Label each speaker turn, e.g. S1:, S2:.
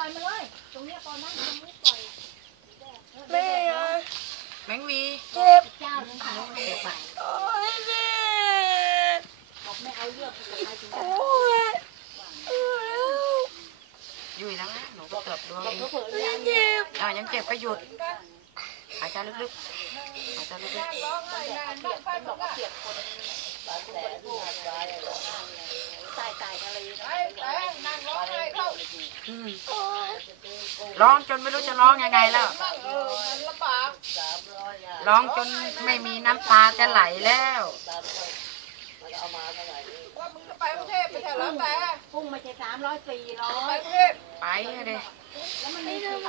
S1: อยมาเลยตรงเนี้ยปล่อยมันตรงนี้ปล่อย
S2: แม่
S3: แมงวี
S2: เจ็บ
S1: เจ้านึงค่ะ
S3: เจ็บอ่ะ
S2: โอ้ยแม่
S1: บอกไม่เอาเรื่องกับใครถึง
S2: โอ้ย
S3: ยุ่ยนะหนูก็เกือบดวงเอง
S1: เขาเผลอยัง
S2: เจ็บ
S3: ยังเจ็บก็หยุดหายใจลึกๆหายใจลึก
S1: บอกว่าเปียกคนตายอะไรนั่งร้องไห้เข้า
S3: ๆร้องจนไม่รู้จะร้องยังไงแล้ว
S1: ลำบาก
S3: ร้องจนไม่มีน้ำตาจะไหลแล้ว
S1: ว่ามึงจะไปกรุงเทพไปแถวแล้วแต่พุ่งไม่ใช่300 400ไปกรุงเทพ
S3: ไปเลย
S1: แล้วมันไม่ถึง